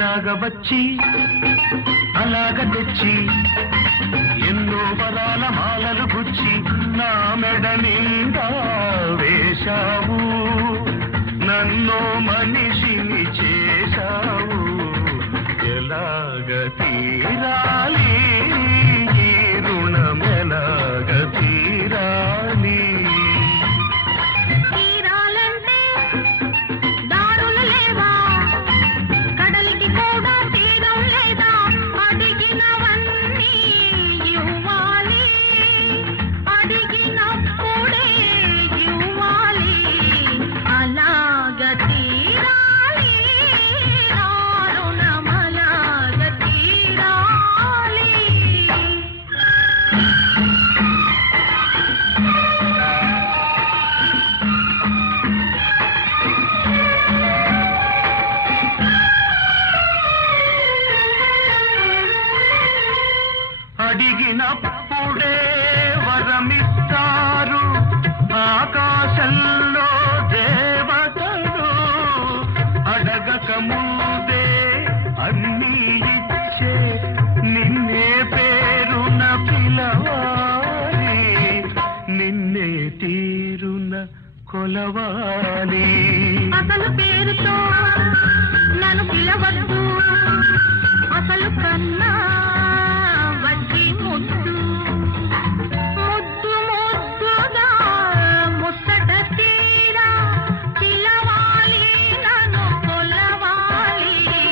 ఇలాగ వచ్చి అలాగ తెచ్చి ఎన్నో వరాల మాలలు గుచ్చి నా మెడ నిండా వేశావు, నన్నో మనిషిని చేశావు. ఎలాగ తీరాలి ఈ రుణం, ఎలాగ తీరాలి? అడిగినప్పుడే వరమిస్తారు ఆకాశంలో దేవతలు, అడగక ముందే అన్నీ ఇచ్చే నిన్నే పేరున పిలవాలి, నిన్నే తీరున కొలవాలి. అసలు పేరుతో నన్ను పిలవద్దు, అసలు కన్నా వడ్డీ ముద్దు ముద్దు ముద్దుగా ముచ్చట తీరా పిలవాలి, నన్ను కొలవాలి.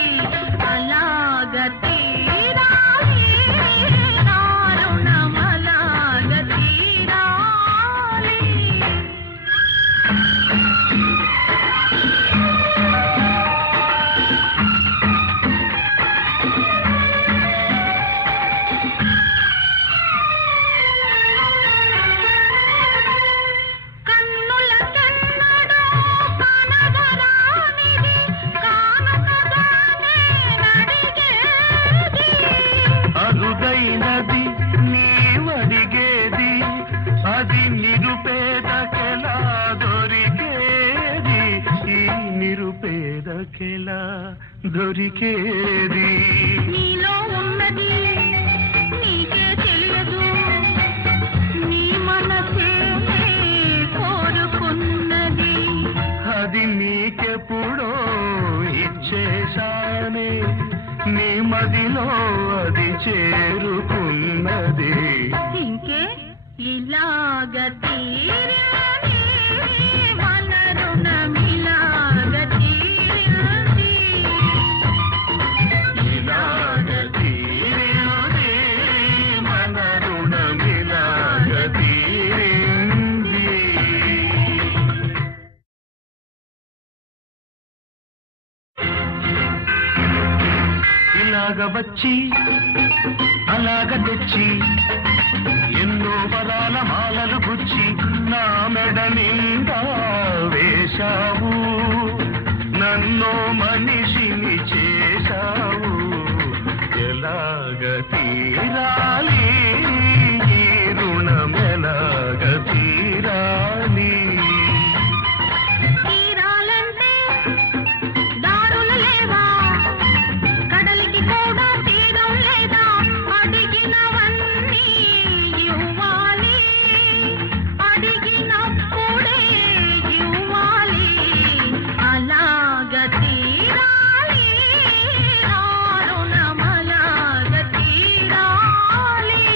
అలాగ తీరాలి నా రుణం, అలాగ తీరాలి. అరుదైనది నీవడిగేది, అది నిరుపేదకెలా దొరికేది, ఈ నిరుపేదకెలా దొరికేది? నీలో ఉన్నది నీకే తెలియదు, నీ మనసే కోరుకున్నది. అది నీకెప్పుడో ఇచ్చేశానే, నీ మదిలో అది చేరుకున్నది. ఇంకే ఇలాగ తీరింది మన రుణం, ఇలాగ తీరింది. ఇలాగ తీరింది మన రుణం, ఇలాగ తీరింది. ఇలాగ వచ్చి అలాగ తెచ్చి ఎన్నో వరాల మాలలు గుచ్చి నా మెడ నిండా వేశావు, నన్నో మనిషిని చేశావు. ఎలాగ తీరాలి ఈ రుణం, ఎలాగ తీరాలి? తీరాలంటే దారులు లేవా, కడలికి కూడా తీరం లేదా, అడిగినవన్నీ ఇవ్వాలి, అడిగినప్పుడే ఇవ్వాలి. అలాగ తీరాలి నా రుణం, అలాగ తీరాలి.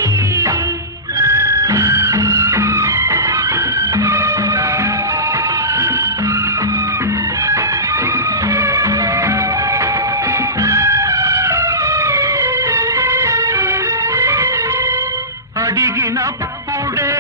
అడిగినప్పుడే